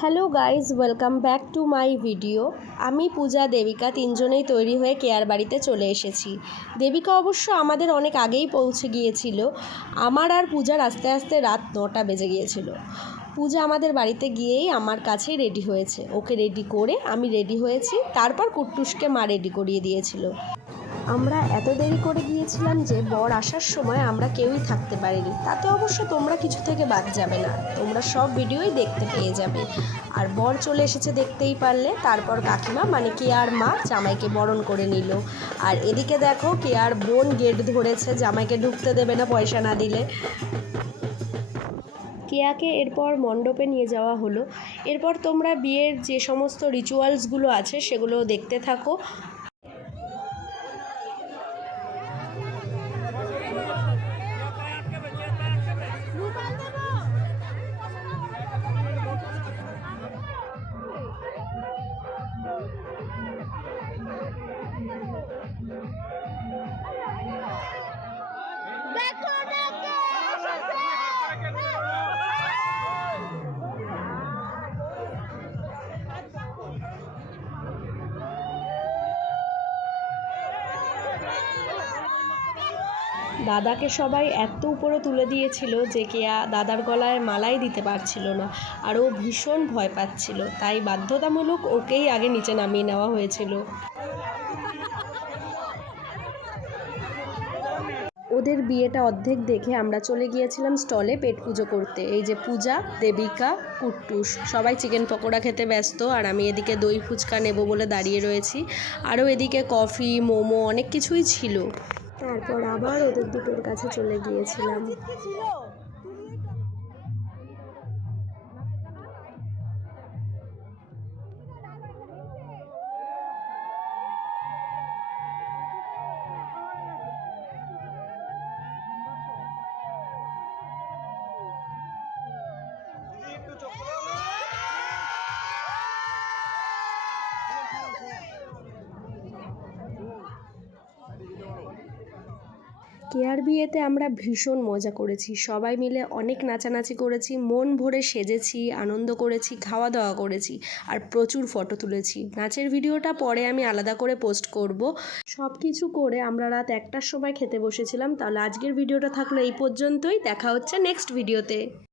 Hello guys, welcome back to my video. আমি পূজা, দেবিকা তিনজনেই তৈরি হয়ে কেয়ার বাড়িতে চলে এসেছি। দেবিকা অবশ্য আমাদের অনেক আগেই পৌঁছে গিয়েছিল। আমার আর পূজার আস্তে আস্তে রাত 9টা বেজে গিয়েছিল। পূজা আমাদের বাড়িতে গিয়েই আমার কাছেই রেডি হয়েছে। ওকে রেডি করে আমি রেডি হয়েছি, তারপর কুট্টুসকে মা রেডি করিয়ে দিয়েছিল। আমরা এত দেরি করে গিয়েছিলাম যে বর আসার সময় আমরা কেউই থাকতে পারিনি। তাতে অবশ্য তোমরা কিছু থেকে বাদ যাবে না, তোমরা সব ভিডিওই দেখতে পেয়ে যাবে। আর বর চলে এসেছে দেখতেই পারলে। তারপর কাকিমা মানে কেয়ার মা জামাইকে বরণ করে নিল। আর এদিকে দেখো কেয়ার বোন গেট ধরেছে, জামাইকে ঢুকতে দেবে না পয়সা না দিলে। কেয়াকে এরপর মণ্ডপে নিয়ে যাওয়া হলো। এরপর তোমরা বিয়ের যে সমস্ত রিচুয়ালসগুলো আছে সেগুলো দেখতে থাকো। দাদাকে সবাই এত উপরে তুলে দিয়েছিল যে কেয়া দাদার গলায় মালাই দিতে পারছিল না, আর ও ভীষণ ভয় পাচ্ছিল। তাই বাধ্যতামূলক ওকেই আগে নিচে নামিয়ে নেওয়া হয়েছিল। ওদের বিয়েটা অর্ধেক দেখে আমরা চলে গিয়েছিলাম স্টলে পেট পুজো করতে। এই যে পূজা, দেবিকা, কুট্টুস সবাই চিকেন পকোড়া খেতে ব্যস্ত, আর আমি এদিকে দই ফুচকা নেব বলে দাঁড়িয়ে রয়েছি। আরও এদিকে কফি, মোমো অনেক কিছুই ছিল। তারপর আবার ওদের দুটোর কাছে চলে গিয়েছিলাম। কেয়ার বিয়েতে আমরা ভীষণ মজা করেছি, সবাই মিলে অনেক নাচানাচি করেছি, মন ভরে সেজেছি, আনন্দ করেছি, খাওয়া দাওয়া করেছি, আর প্রচুর ফটো তুলেছি। নাচের ভিডিওটা পরে আমি আলাদা করে পোস্ট করব। সব কিছু করে আমরা রাত 1টার সময় খেতে বসেছিলাম। তাহলে আজকের ভিডিওটা থাকলো এই পর্যন্তই, দেখা হচ্ছে নেক্সট ভিডিওতে।